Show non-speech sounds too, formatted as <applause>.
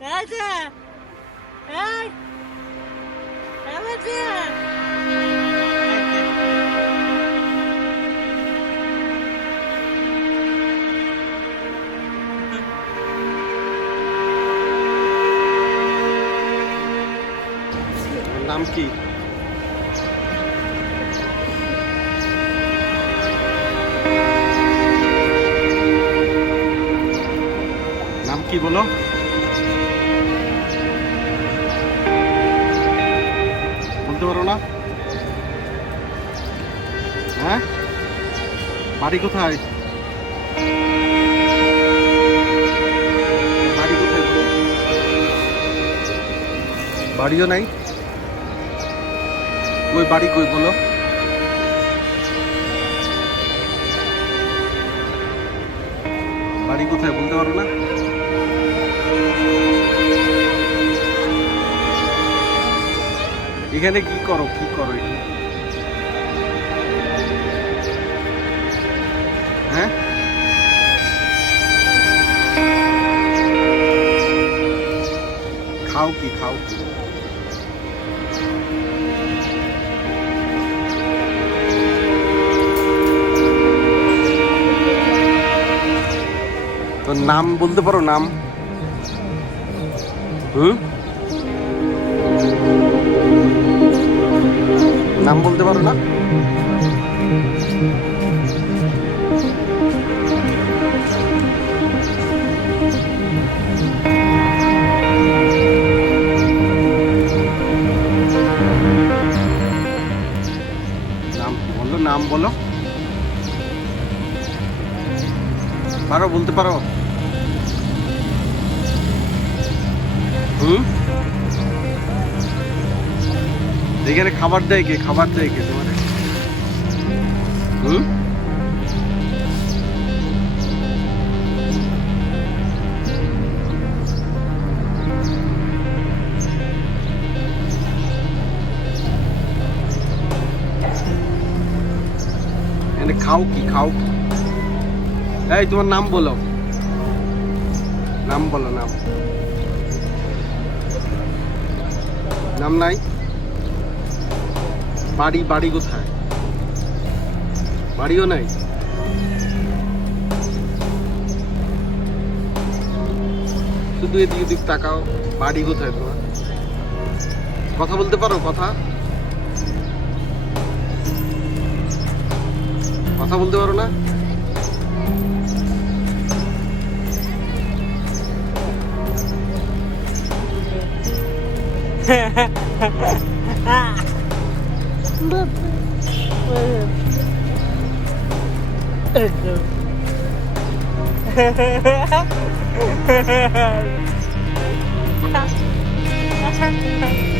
এই নাম কি? নাম কি বলো? হ্যাঁ? বাড়ি কোথায়? বাড়ি কোথায় বাড়িও নাই? ওই বাড়ি কই বলো? বাড়ি কোথায় বলতে পারো না? এখানে কি করো কি করো এখানে? খাও কি খাও? কি তোর নাম বলতে পারো নাম? হুম? নাম বলতে পারো না? নাম বলো। পারো, বলতে পারো? হুম? এখানে খাবার দেয় কে? খাবার দেয় কে তোমার হুম? খাও কি খাও এই, তোমার নাম বলো। নাম বলো, নাম। নাম নাই? বাড়ি বাড়ি কোথায়? বাড়িও নাই? শুধু এদিক ওদিক তাকাও। বাড়ি কোথায় তোমার? কথা বলতে পারো, কথা? কথা বলতে পারো না? Hehehehe <laughs>